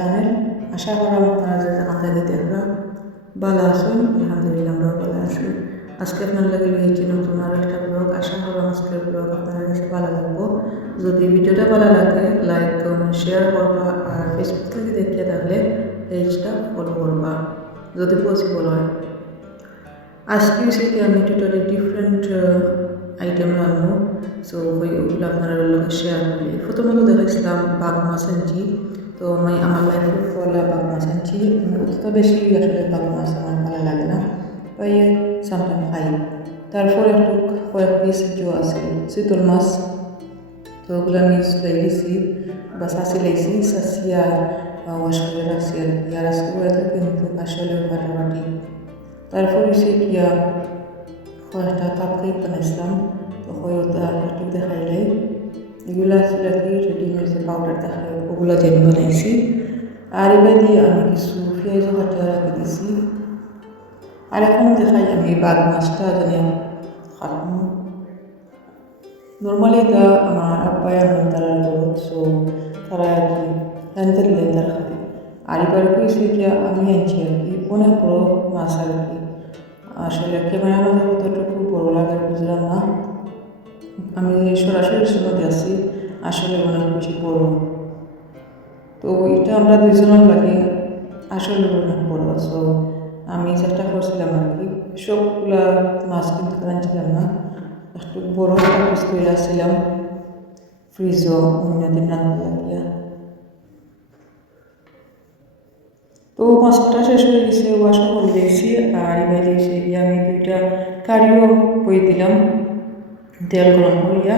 Channel আশা করি আপনারা যে যেখান থেকে দেখলাম ভালো আছেন আলহামদুলিল্লাহ আমরা ভালো আছি আজকে আপনার লাগে হয়েছে নতুন আরও একটা ব্লগ আশা করি আজকের ব্লগ আপনার কাছে ভালো লাগবো যদি ভিডিওটা ভালো লাগে লাইক কমেন্ট শেয়ার করবা আর ফেসবুক থেকে দেখতে থাকলে পেজটা ফলো করবা যদি পসিবল হয় আজকে সেটি আমি টোটালি ডিফারেন্ট আইটেম রাখব সো ওইগুলো আপনারা শেয়ার করি প্রথমত দেখাইছিলাম বাঘ মাছ আনছি তো আমি আমার লাইফে ফলা বাঘ মাছ আনছি। অত বেশি আসলে বাঘ মাছ আমার ভালো লাগে না। তাই সামটাইম খাই। তারপর একটু কয়েক পিস জো আছে শীতল মাছ। তো ওগুলো আমি চুলাই দিছি বা সাঁচি লাইছি। সাঁচিয়া ওয়াশ করে রাখছি আর কি। আর আজকে ওয়েদার কিন্তু আসলে ফাটাফাটি তারপর এসে গিয়া কয়েকটা কাপ কেক বানাইছিলাম। তো হয় ওটা একটু দেখাইলে। এগুলো আসলে কি রেডিমেড যে পাউডার দেখাই ওগুলো যেন বানাইছি। আর এবার দিয়ে আমি কিছু পেঁয়াজও কাটিয়ে রাখে দিছি। আর এখন দেখাই আমি বাঘ মাছটা জানি খাটমু নর্মালি এটা আমার আব্বাই আমার তারা গরত সো তারা আর কি হ্যান্ডেল দেয় তারা খালি আর এবার কইছে যে আমি আনছি আর কি অনেক বড় মাছ আর কি। আসলে ক্যামেরার মধ্যে কতটুকু বড় লাগে বুঝলাম না। আমি সরাসরি সময় আছি, আসলে অনেক বেশি বড়। তো এটা আমরা দুজনের লাগে, আসলে অনেক বড়। সো আমি চেষ্টা করছিলাম আর কি। সবগুলা মাছ কিন্তু আনছিলাম না। একটু বড় একটা পিস করে আসছিলাম। ফ্রিজও অন্য দিন রান্না লাগিয়া। তো মাছটা শেষ হয়ে গেছে ওয়াশও করে দিয়েছি আর এবার আমি দুইটা কারিও বই দিলাম। তেল গরম করিয়া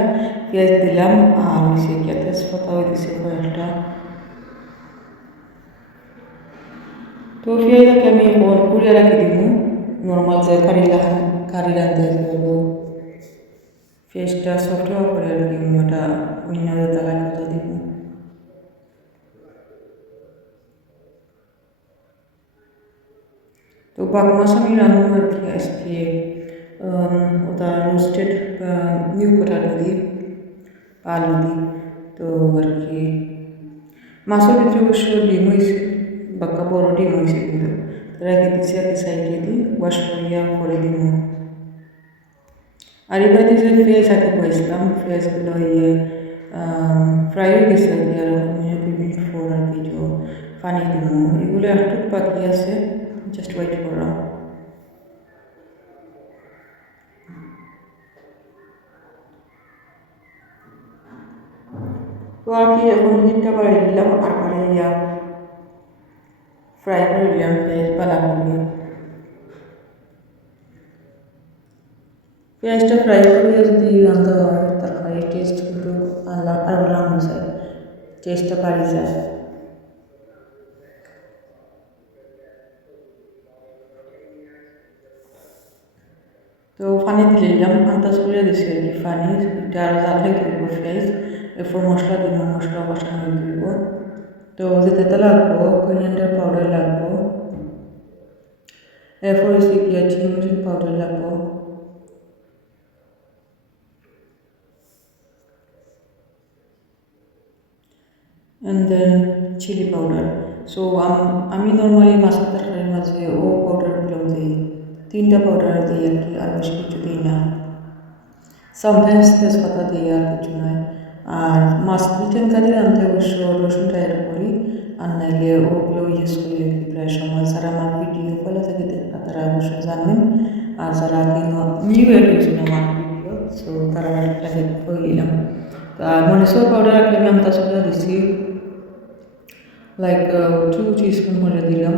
পেঁয়াজ দিলাম আর হয়েছে গিয়া কয়েকটা তো পেঁয়াজটাকে আমি এখন পুড়িয়ে রাখি দিব। নর্মাল যে কারি কারি রাখতে হলো। পেঁয়াজটা সফট হওয়ার পরে আর কি ওটা অন্য তালায় কথা দিব। তো বাঘ মাছ আমি রান্না আর কি আজকে ওটা রোস্টেড নিউ পটাটো দিই আলু দিই তো আর কি মাছের ভিতরে অবশ্য ডিম হয়েছে বাক্কা বড় ডিম হয়েছে কিন্তু রেখে দিছি আর কি সাইডে দিই ওয়াশ করিয়া করে দিব আর এবার যে ফেস আগে বসলাম ফেসগুলো ইয়ে ফ্রাই হয়ে গেছে আর কি আর মিনিট ফোর আর কি যে পানি দিব এগুলো একটু বাকি আছে জাস্ট ওয়েট করলাম তো আর কি এখন হিটটা বাড়িয়ে দিলাম আর বাড়িয়ে ফ্রাই করে দিলাম পেঁয়াজ পালা করে পেঁয়াজটা ফ্রাই করে যদি রান্না হয় তরকারি টেস্ট কিন্তু আলাদা আরও লাগানো যায় টেস্টটা বাড়ি যায় তো পানি দিলে দিলাম আন্দাজ করে দিছি আর কি পানি এটা আরও জানলে দিব ফ্রাইজ এরপর মশলা দিব মশলা কষানো দিব তো যেতে লাগবো করিয়েন্ডার পাউডার লাগবো। এরপর হচ্ছে কি চিংড়ির পাউডার লাগবো। And then chilli powder so আমি নর্মালি মাছের তরকারির মাঝে ও পাউডারগুলো দিই। তিনটা পাউডার দিই আর কি, আর বেশি কিছু দিই না। সামটাইমস তেজপাতা দিই আর কিছু নয়। আর মাছ চিকেন কারি রাঁধতে অবশ্য রসুনটা এর করি। আর নাইলে ওগুলো ইউজ করি আর কি প্রায় সময়। যারা আমার ভিডিও ফলো থেকে দেখা তারা অবশ্যই জানেন আর যারা আগে নিউ এর হয়েছিল আমার ভিডিও সো তারা লাগে করে দিলাম আর মরিচের পাউডার রাখলে আমি আমতা দিছি লাইক টু টিস্পুন করে দিলাম।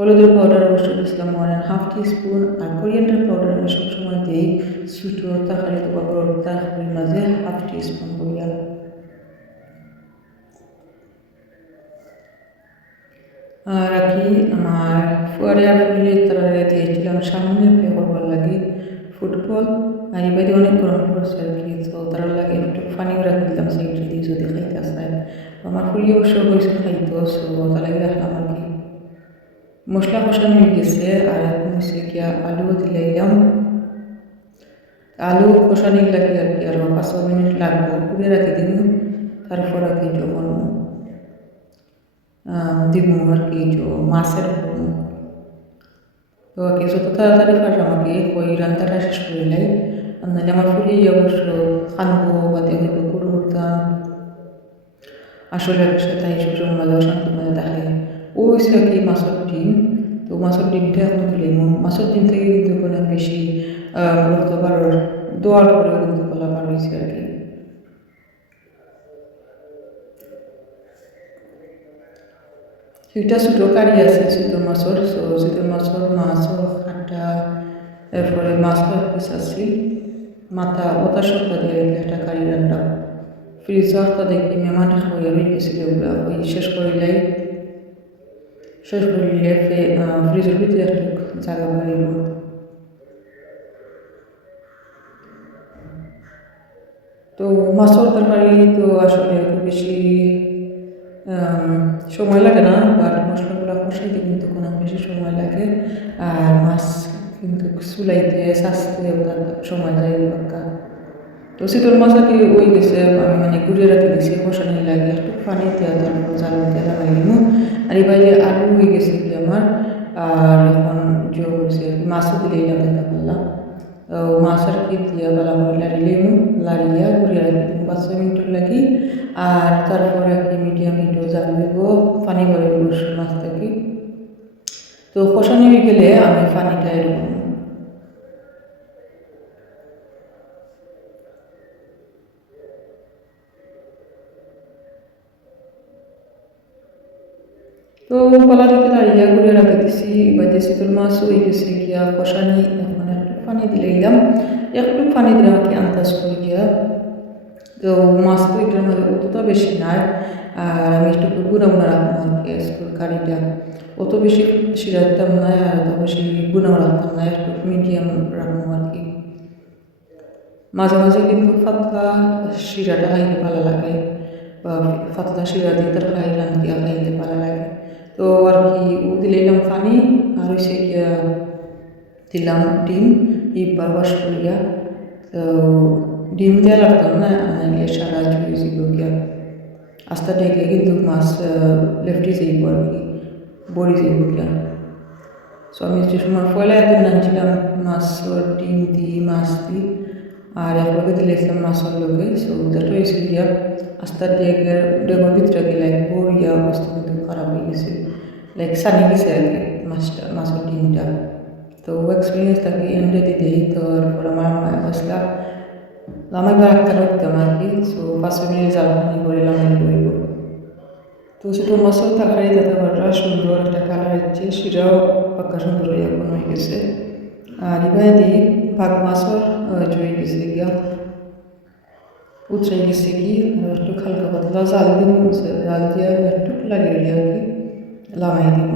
হলুদের পাউডার অবশ্যই দিয়েছিলাম ওয়ান অ্যান্ড হাফ টিস্পুন আর কোরিয়ান্ডার পাউডার আমি সবসময় দিই, ছোটো তরকারি বা বড় তরকারির মাঝে হাফ টিস্পুন করিয়া। আর রাখি, আমার ফুয়ারে ফুলের তরকারি দিয়েছিলাম সামনে করবার লাগে, ফুটবল, আর এবারে অনেক গরম পড়ছে আর কি, তো তার লাগে একটু পানিও রাখি দিলাম সেইটা দিয়ে যদি খাইতে চায়। আমার ফুলি অবশ্য হয়েছে খাইতো সো তার লাগে রাখলাম আর কি। মশলা কষানো হয়ে গেছে, আর এখন হচ্ছে গিয়া আলু দিলাম আলু কষানি লাগে আর কি আরও পাঁচ মিনিট লাগবো, পুড়ে রাখি দিন তারপর আর কি যখন দিব আর কি মাছের তো আর কি যত তাড়াতাড়ি পারে আমাকে ওই রান্নাটা শেষ করে লাই। নাহলে আমার ফুলি অবশ্য খানবো বা দেখব গরু উঠতাম আসলে সাথে শ্বশুর মাঝে শান্ত দেখে ও হচ্ছে আর কি ডিম তো মাছের ডিমটা এখন তুলে মাছের ডিম থেকে কিন্তু কোনো বেশি রক্ত বাড়ার দোয়ার করেও কিন্তু কলা বার হয়েছে আর কি। সেটা ছোটো কারি আছে ছোটো মাছর সো ছোটো মাছর মাছর কাটা এরপরে মাছ পিস আছে। মাথা ওটা সপ্তাহ দিয়ে একটা কারি রান্না। ফ্রিজ একটা দেখি মেহমান হয়ে রয়ে গেছিল ওগুলা শেষ করিলাই শেষ করিলে ফ্রিজের ভিতরে একটু জায়গা বাড়িল তো মাছের তরকারি তো আসলে খুব বেশি সময় লাগে না বাট মশলাগুলো কষাইতে কিন্তু কোনো বেশি সময় লাগে। আর মাছ কিন্তু চুলাইতে সাজতে সময় যায় বাক্কা তো শীতল মাছ কি ওই গেছে আমি মানে ঘুরিয়ে রাখতে দিছি কষানি লাগে। একটু পানি দেওয়া তারপর জাল দিয়ে লাগাই দিব আর এবার আলু হয়ে গেছে কি আমার, আর এখন জো করছে মাছও দিলে এটা দেখতে পারলাম। মাছ আর কি দিয়া বেলা করে লাড়িলে লাড়িয়া ঘুরিয়ে রাখি পাঁচ ছয় মিনিট লাগি। আর তারপরে কি মিডিয়াম হিটও জাল দিব, পানি ভরে মাছ থেকে। তো কষানি গেলে আমি পানিটা এরকম তো কলা থেকে দাঁড়িয়ে ঘুরে রাখে দিছি এবার যে শীতল মাছ হয়ে গেছে গিয়া কষানি, এখন একটু পানি দিলে দিলাম। একটু পানি আর কি আন্দাজ করে গিয়া। তো মাছ তো এটার মধ্যে অতটা বেশি নাই, আর আমি একটু গুনা গুনা রাখতাম স্কুল কারিটা অত বেশি শিরাতাম না আর অত বেশি গুনাও রাখতাম না একটু মিডিয়াম রাখব আর কি। মাঝে মাঝে কিন্তু পাতলা শিরাটা খাইতে ভালো লাগে, বা পাতলা শিরা দিয়ে তরকারি রান্ধিয়া খাইতে ভালো লাগে। তো আর কি, ও দিলাম পানি আর হচ্ছে দিলাম ডিম ইবার ওয়াশ করিয়া তো ডিম দেওয়া লাগতাম না নাহলে সারা জুড়ে যাব গিয়া। আস্তে ডেকে কিন্তু মাছ লেফটে যাইব আর কি, বড়ি যাইব গিয়া। সো আমি সময় পয়লা একদিন রাঁধছিলাম মাছ, ডিম দিই মাছ দিই আর একলগে দিলাম মাছের লগে সো দ্যাট হয়েছে গিয়া আস্তে ডেকে ডেগোর ভিতরে গেলে বড়িয়া অবস্থা কিন্তু খারাপ হয়ে গেছে লাইক সানি গেছে আর কি মাছটা মাছের ডিমটা তো এক্সপিরিয়েন্সটাকে এন্ডে দিতেই তো তারপর আমার মায়ের বসলা লামাই বার একটা রাখতাম আর কি সো পাঁচশো মিনিট জালখানি করে লামাই লইব তো সেটা মাছের তরকারি দিতে পারটা সুন্দর একটা কালার হচ্ছে সেটাও পাক্কা সুন্দর হয়ে এখন হয়ে গেছে আর এবার দিই পাক মাছের জয়ে গেছে গিয়া উতরে গেছে কি একটু হালকা পাতলা জাল দিব জাল দিয়ে একটু লাগিয়ে আর কি লাগাই দিব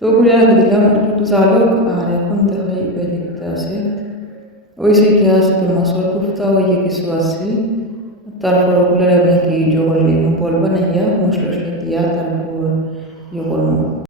তো ঘুরে রেখে দিলাম একটু জালুক আর এখন দেখে এবার দেখতে আছে ওই সে কি আছে তো মশলা কুফতা ওই কিছু আছে তারপর ওগুলোর আমি কি জোগাড় বলবা না ইয়া মশলা টশলা দিয়া তারপর ইয়ে করব